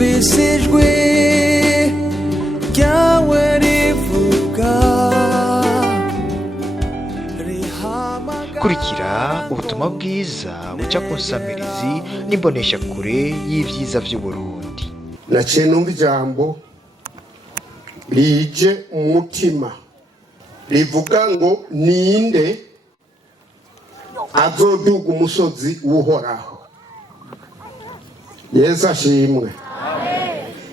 numvise ijwi ryawe rivuga kurikira ubutumwa bwiza buca ku nsamirizi n'imbonesha kure y'ivyiza vy'Uburundi. Naciye numva ijambo rije umutima rivuga ngo ninde azoduga umusozi w'Uhoraho. Yesu ashimwe.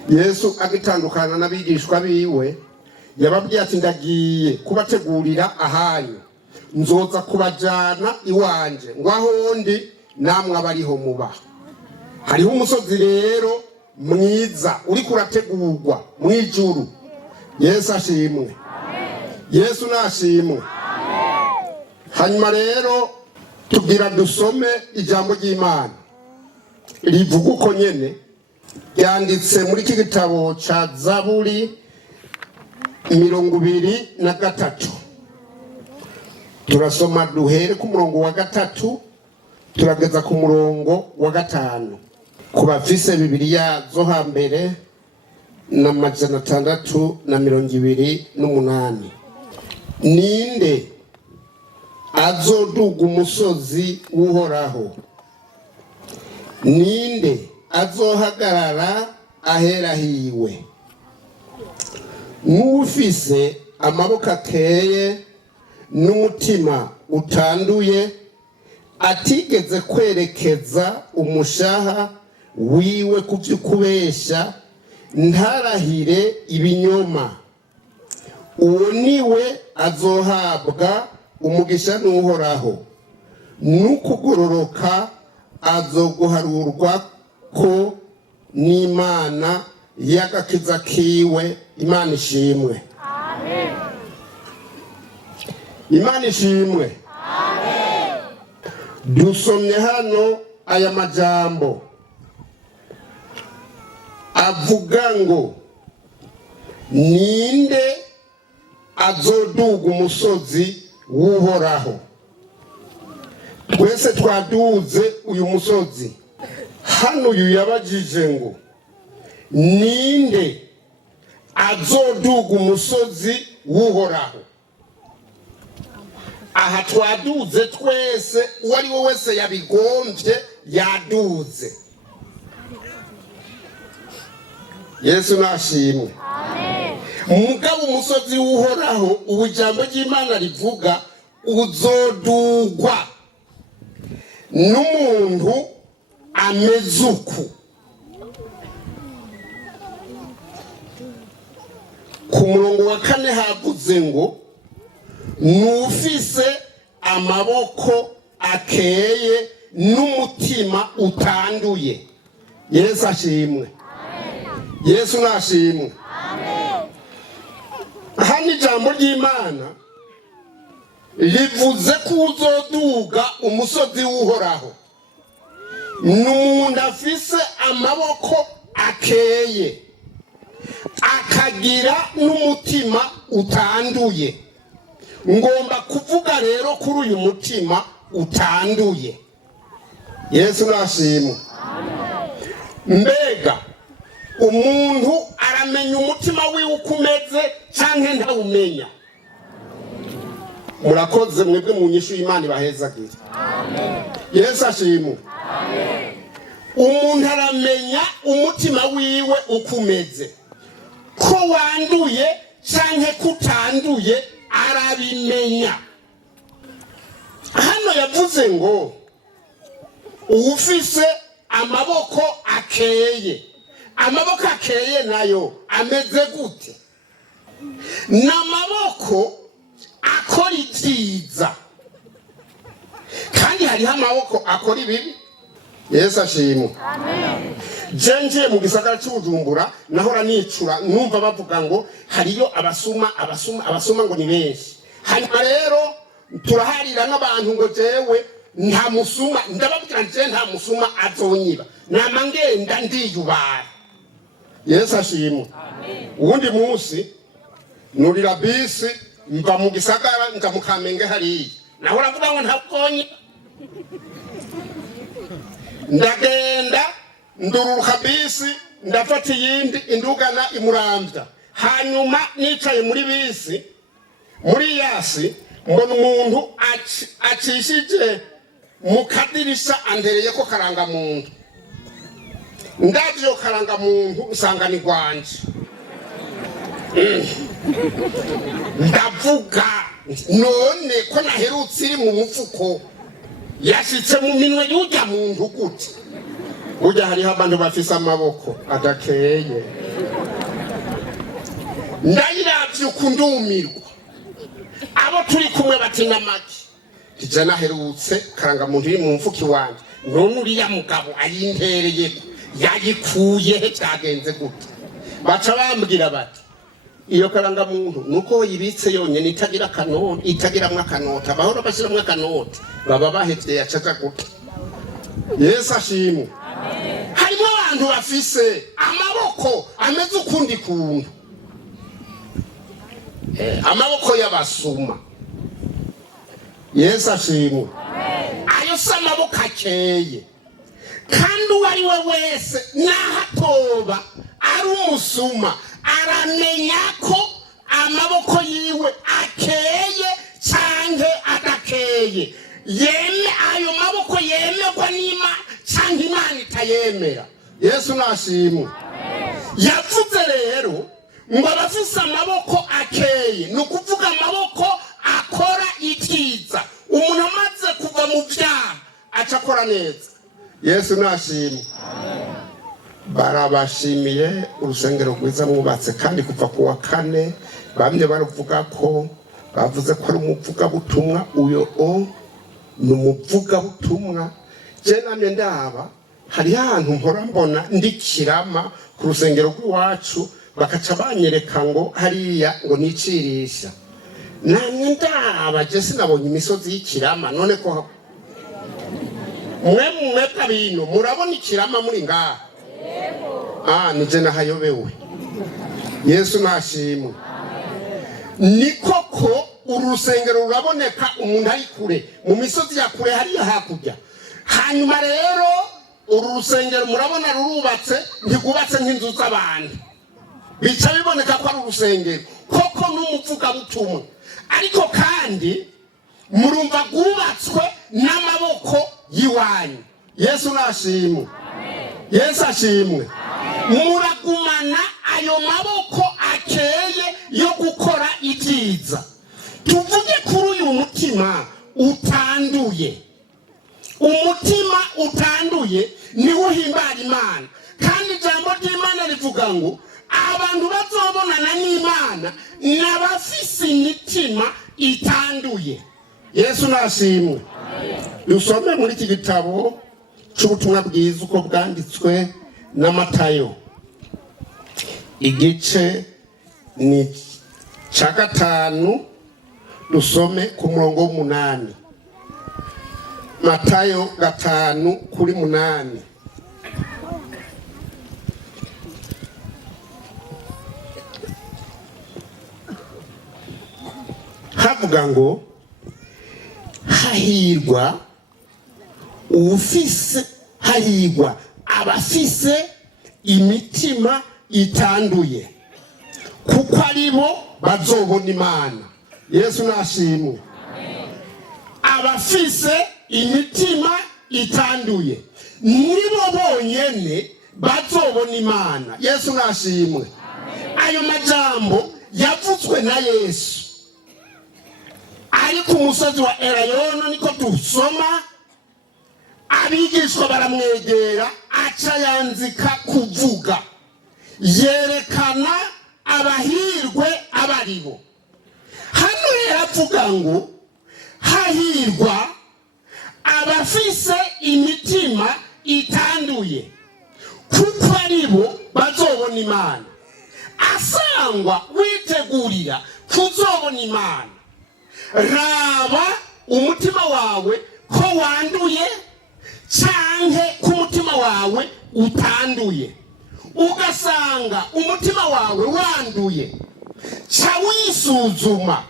Yesu agitandukana n'abigishwa biwe yababwiye ati ndagiye kubategurira ahanyu, nzoza kubajana iwanje ngo aho ndi namwe abariho muba. Hariho umusozi rero mwiza uri kurategurwa mwijuru. Yesu ashimwe. Yesu nashimwe. Hanyuma rero tugira dusome ijambo ry'Imana rivuga uko nyene yanditse muri iki gitabo ca Zaburi 23. Turasoma duhere ku murongo wa 3 turageza ku murongo wa 5. Ku bafise Bibiliya zo hambere na 628. Ninde azoduga umusozi w'Uhoraho? Ninde azohagarara ahera hiwe? N'ufise amaboko akeye n'umutima utanduye, atigeze kwerekeza umushaha wiwe ku vy'ukubesha, ntarahire ibinyoma. Uwo niwe azohabwa umugisha n'Uhoraho, n'ukugororoka azoguharurwa ko n'Imana y'agakiza kiwe. Imana ishimwe. Amen. Imana ishimwe. Amen. Dusomye hano aya majambo avuga ngo ninde azoduga umusozi w'Uhoraho. Twese twaduze uyu musozi. Hano uyu yabajije ngo ninde azoduga umusozi w'Uhoraho. Aha twaduze twese, uwari we wese yabigomvye yaduze. Yesu nashimwe. Amen. Mugabo umusozi w'Uhoraho ubujambo ry'Imana rivuga uzodugwa n'umuntu ameze uku. Ku murongo wa 4 havuze ngo nufise amaboko akeye n'umutima utanduye. Yesu ashimwe. Yesu nashimwe. Amen. Hano ijambo ry'Imana rivuze ko uzoduga umusozi w'Uhoraho n'umuntu afise amaboko akeye, akagira n'umutima utanduye. Ngomba kuvuga rero kuri uyu mutima utanduye. Yesu nashimwe. Mbega umuntu aramenya umutima wiwe ukumeze canke ntawumenya? Murakoze mwebwe mu nyishu y'Imana ibahezagire. Amen. Yesu ashimwe. Amen. Umuntu aramenya umutima wiwe ukumeze, ko wanduye canke kutanduye arabimenya. Hano yavuze ngo ufise amaboko akeye. Amaboko akeye nayo ameze gute? N'amaboko akora ivyiza, kandi hariho amaboko akora ibibi. Yesu ashimwe. Amen. Jenje mu gisagara cy'Ubujumbura nahora nicura numva bavuga ngo hariyo abasuma ngo ni benshi. Hanyuma rero turaharira n'abantu ngo jewe nta musuma, ndababwira nje nta musuma azonyiba, nama ngenda ndiyubara. Yesu ashimwe. Amen. Uwundi munsi nurira bisi mva mu gisagara nja mu Kamenge hariya, nahora mvuga ngo ntakonye. Ndagenda ndururuka bisi ndafata iyindi indugana imuramvya hanyuma nicaye muri bisi muri yasi mbona umuntu acishije mu kadirisha andereye ko karanga muntu ndavyo karanga muntu usanga ni gwanje ndavuga none ko naherutse iri mu mufuko yashitse mu minwe y'ujya muntu gute ujya hariho abantu bafise amaboko adakeye ndayiravye ukundumirwa abo turi kumwe batina make tije naherutse karanga muntu iri mu mfuki wanje none uriya mugabo ayintereye yayikuye he cyagenze gute baca bambwira bati iyo karanga muntu nuko yibitse yonyene itagira kanone itagiramwe akanota bahora bashiramwe akanota baba bahevye yacaca gute Yesu ashimwe harimo abantu bafise amaboko ameze ukundi kuntu amaboko y'abasuma Yesu ashimwe ayo se amaboko akeye kandi uwari we wese nahatoba ari umusuma aramenya ko amaboko yiwe akeye canke adakeye yeme ayo maboko yemerwa n'Imana canke Imana itayemera Yesu nashimwe yavuze rero ngo abafise amaboko akeye nukuvuga amaboko akora itiza umuntu amaze kuva mu vyaha acakora neza Yesu nashimwe barabashimiye urusengero rwiza mwubatse kandi kuva ku wa kane bamye baruvuga ko bavuze ko ari umuvuga butumwa uyo ni umuvuga butumwa je namye ndaba hari ahantu mpora mbona ndikirama ku rusengero rw'iwacu bakaca banyereka ngo hariya ngo nicirisha namye ndaba je sinabonye imisozi y'ikirama none ko mwe kabino murabona ikirama muri ngaha nije nahayobewe Yesu nashimwe ni koko urusengero ruraboneka umuntu ari kure mu misozi ya kure hariya hakurya hanyuma rero uru rusengero murabona rurubatse ntigubatse nk'inzu z'abantu bica biboneka ko ari urusengero koko n'umuvuga butumwa ariko kandi murumva gubatswe n'amaboko yiwanyu Yesu nashimwe Yesu ashimwe muragumana ayo maboko akeye yo gukora ibyiza tuvuge kuri uyu mutima utanduye umutima utanduye niwo himbara Imana kandi ijambo ry'Imana rivuga ngo abantu bazobonana n'Imana n'abafise imitima itanduye Yesu nashimwe dusome muri iki gitabo cy'ubutumwa bwiza uko bwanditswe na Matayo igice ni ca 5 dusome ku murongo w'8 Matayo 5:8 havuga ngo hahirwa abafise imitima itanduye kuko aribo bazobona Imana Yesu nashimwe abafise imitima itanduye nibo bonyene bazobona Imana Yesu nashimwe ayo majambo yavutswe na Yesu ari ku musozi wa Elayono niko tusoma abigishwa baramwegera aca yanzika kuvuga yerekana abahirwe abaribo hano yaravuga ngo hahirwa abafise imitima itanduye kuko aribo bazobona Imana asangwa witegurira kuzobona Imana raba umutima wawe ko wanduye canke ku mutima wawe utanduye ugasanga umutima wawe wanduye ca wisuzuma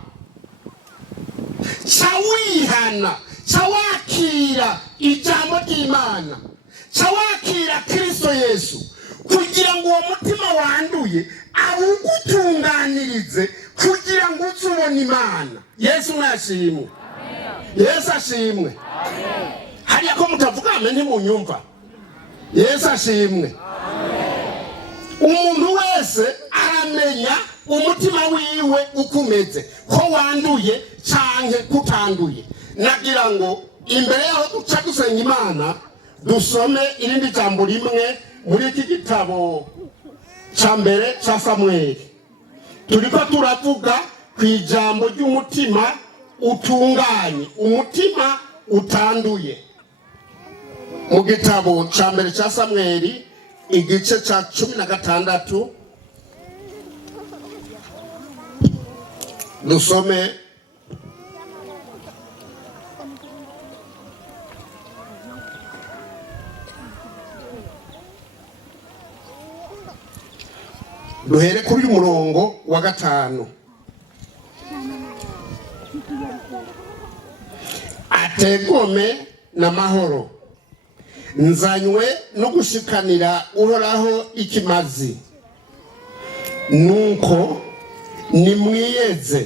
ca wihana ca wakira ijambo ry'Imana cawakira Kristo Yesu kugira ngo uwo mutima wanduye awugutunganirize kugira ngo uzubone Imana. Yesu nashimwe. Yesu ashimwe. Hariya ko mutavuga amen ntimunyumva. Yesu ashimwe. Umuntu wese aramenya umutima wiwe ukumeze ko wanduye canke kutanduye. Nagira ngo imbere yaho duca dusenga Imana dusome irindi jambo rimwe muri iki gitabo ca mbere ca Samweli. Turiko turavuga kwijambo ry'umutima utunganye, umutima utanduye. Mu gitabo ca mbere ca Samweli igice ca 16 dusome duhere kuri umurongo wa 5. Ategome na mahoro nzanywe no gushikanira Uhoraho ikimazi, nuko nimwiyeze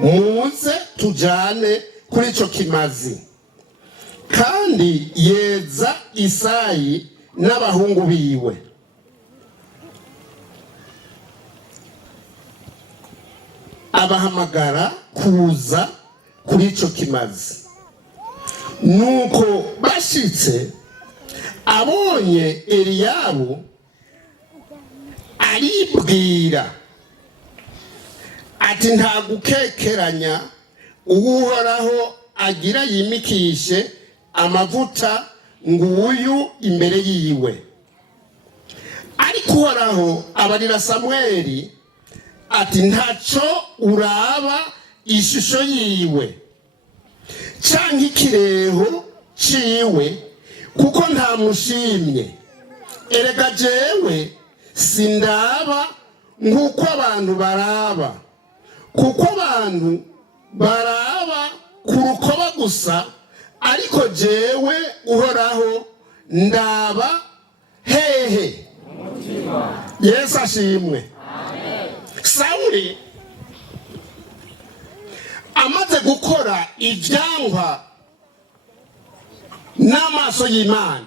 muze tujane kuri ico kimazi. Kandi yeza Isayi n'abahungu biwe, abahamagara kuza kuri ico kimazi. Nuko bashitse abonye Eliyabu aribwira ati nta gukekeranya Uhoraho agira yimikishe amavuta nguyu imbere yiwe. Ariko Uhoraho abarira Samweli ati ntaco uraba ishusho yiwe canke ikireho ciwe kuko ntamushimye. Erega jewe sindaba nk'uko abantu baraba, kuko abantu baraba ku rukoba gusa, ariko jewe Uhoraho ndaba hehe. Yesu ashimwe. Sawuli amaze gukora ivyangwa n'amaso y'Imana,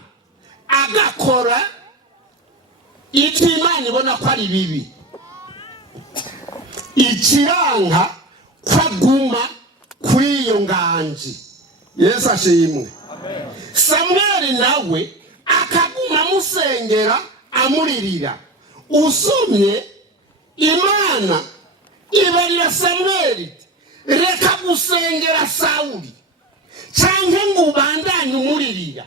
agakora ivyo Imana ibona ko ari bibi, ikiranga kwaguma kuri iyo nganji. Yesu ashimwe. Samweli nawe akaguma musengera amuririra. Usomye Imana ibarira Samweli reka gusengera Sawuli canke ngo ubandanye umuririra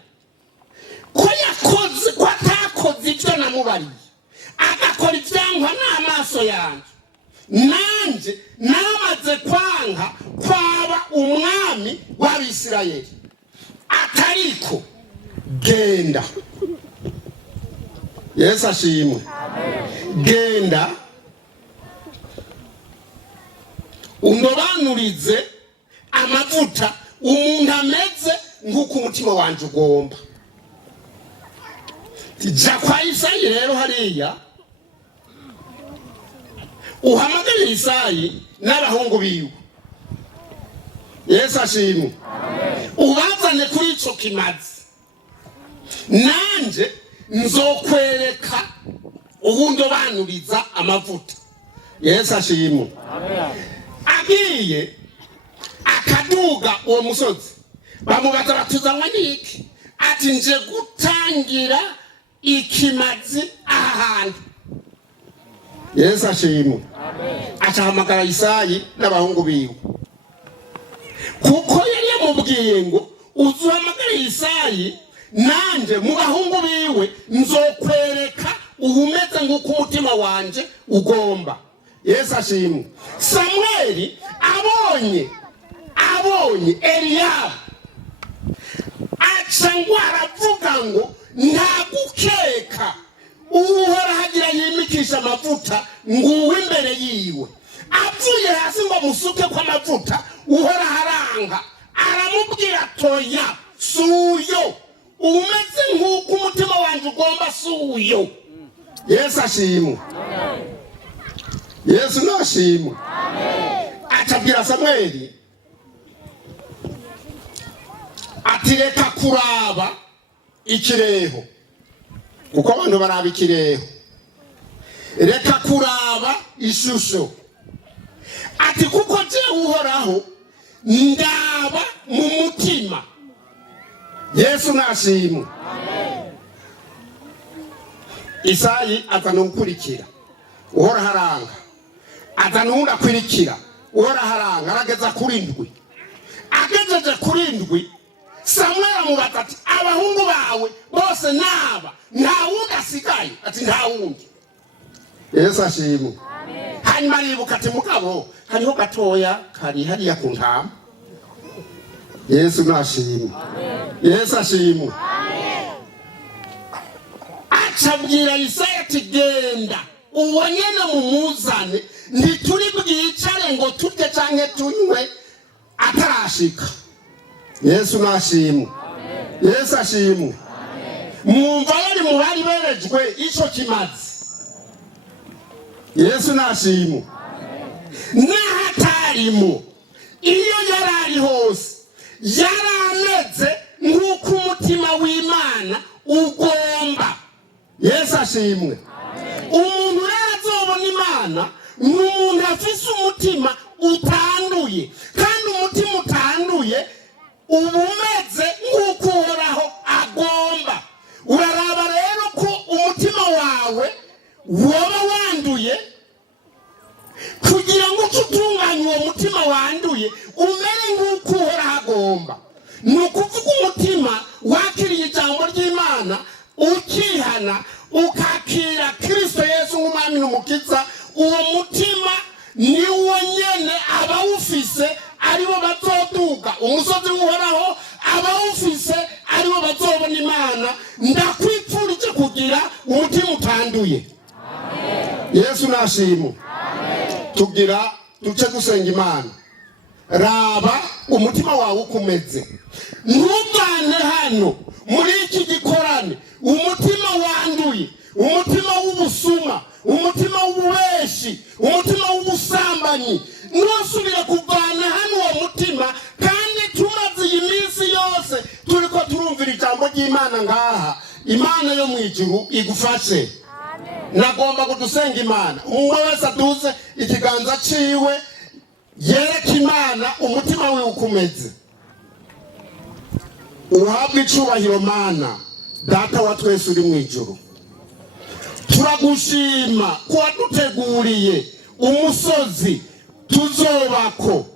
ko yakoze ko atakoze ivyo namubariye, agakora ivyangwa n'amaso yanje. Nanje namaze kwanga kwaba umwami w'Abisirayeli. Atariko genda. Yesu ashimwe. Genda undobanurize amavuta umuntu ameze nk'uko umutima wanje ugomba. Ja kwa Isayi rero hariya uhamagara Isayi n'abahungu biwe. Yesu ashimwe. Ubazane kuri ico kimazi, nanje nzokwereka ubundobanuriza amavuta. Yesu ashimwe. Agiye akaduga uwo musozi, bamubaza batuzanywa n'iki? Ati nje gutangira ikimazi ahantu. Yesu ashimwe. Acahamagara Isayi n'abahungu biwe, kuko yari yamubwiye ngo uzuhamagara Isayi, nanje mu bahungu biwe nzokwereka ubumeze nk'uko umutima wanje ugomba. Yesu ashimwe. Samweli abonye Eliyabu aca ngo aravuga ngo nta gukeka Uhoraho agira yimikisha amavuta nguwe imbere yiwe. Avuye hasi ngo musuke kwa amavuta, Uhoraho aranga aramubwira toya suyo umeze nk'uko umutima wanjye ugomba si uyo. Yesu ashimwe. Yesu nashimwe. Acabwira Samweli ati reka kuraba ikireho, kuko abantu baraba ikireho. Reka kuraba ishusho, ati kuko jewe Uhoraho ndaba mu mutima. Yesu nashimwe. Isayi azana gukurikira, Uhoraho aranga. Azana uwundi akurikira, Uhoraho aranga. Arageza kuri ndwi. Agejeje kuri ndwi, Samweli amubaza ati abahungu bawe bose naba, nta wundi asigaye? Ati nta wundi. Yesu ashimwe. Hanyuma aribuka ati mugabo hariho gatoya kari hariya ku ntama. Yesu nashimwe. Yesu ashimwe. Acabwira Isaya ati genda uwo nyene mumuzane, ntituri bwicare ngo turye canke tunywe atarashika. Yesu nashimwe. Yesu ashimwe. Mwumva yari mu bari berejwe ico kimazi. Yesu nashimwe. N'ahatarimo, iyo yarari hose yarameze nk'uko umutima w'Imana ugomba. Yesu ashimwe. Umuntu rero azobona Imana ni umuntu afise umutima utanduye, kandi umutima utanduye uba umeze nk'uko Uhoraho agomba. Uraraba rero ko umutima wawe woba wanduye, kugira ngo utunganye uwo mutima wanduye umere nk'uko Uhoraho agomba. Ni ukuvuga umutima wakiriye ijambo ry'Imana, ukihana, ukakira Kristo Yesu nk'umwami n'umukiza, uwo mutima ni wo nyene abawufise aribo bazoduga umusozi w'Uhoraho, abawufise aribo bazobona Imana. Ndakwipfurije kugira umutima utanduye. Yesu nashimwe. Tugira duce gusenga Imana. Raba umutima wawe ukumeze. Ntugane hano muri iki gikorane umutima wanduye, umutima w'ubusuma, umutima w'ububeshi, umutima w'ubusambanyi. Ntusubire kuvana hano uwo mutima, kandi tumaze iyi minsi yose turiko turumvira ijambo ry'Imana ngaha. Imana yo mwijuru igufashe. Nagomba kudusenga Imana. Umwe wese aduze ikiganza ciwe yereka Imana umutima we ukumeze. Uhabwe icubahiro Mana, Data wa twese uri mwijuru. Turagushima ko waduteguriye umusozi tuzobako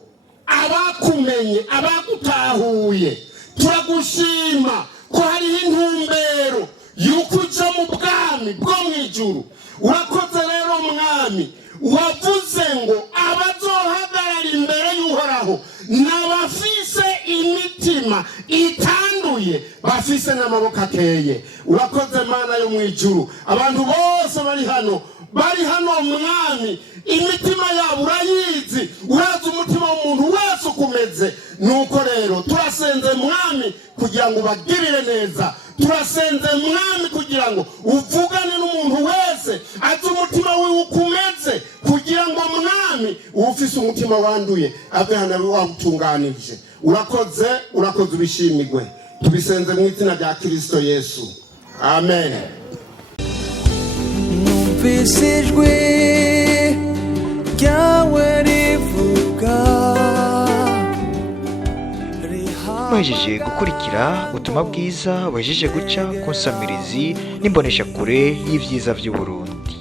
abakumenye, abagutahuye. Turagushima ko hariho intumbero y'ukuja mu bwami bwo mwijuru. Urakoze rero Mwami, wavuze ngo abazohagarara imbere y'Uhoraho n'abafise imitima itanduye, bafise n'amaboko akeye. Urakoze Mana yo mwijuru. Abantu bose bari hano Mwami, imitima yabo urayizi, urazi umutima w'umuntu wese ukumeze. Nuko rero turasenze Mwami kugira ngo ubagirire neza. Turasenze Mwami kugira ngo uvugane n'umuntu wese azi umutima we ukumeze, kugira ngo Mwami ufise umutima wanduye ave hano wawutunganije. Urakoze ubishimigwe. Tubisenze mu izina rya Kristo Yesu. Amen. Numvise ijwi ryawe rivuga. Muhejeje gukurikira ubutumwa bwiza buhejeje guca ku nsamirizi n'imboneshakure y'ivyiza vy'u Burundi.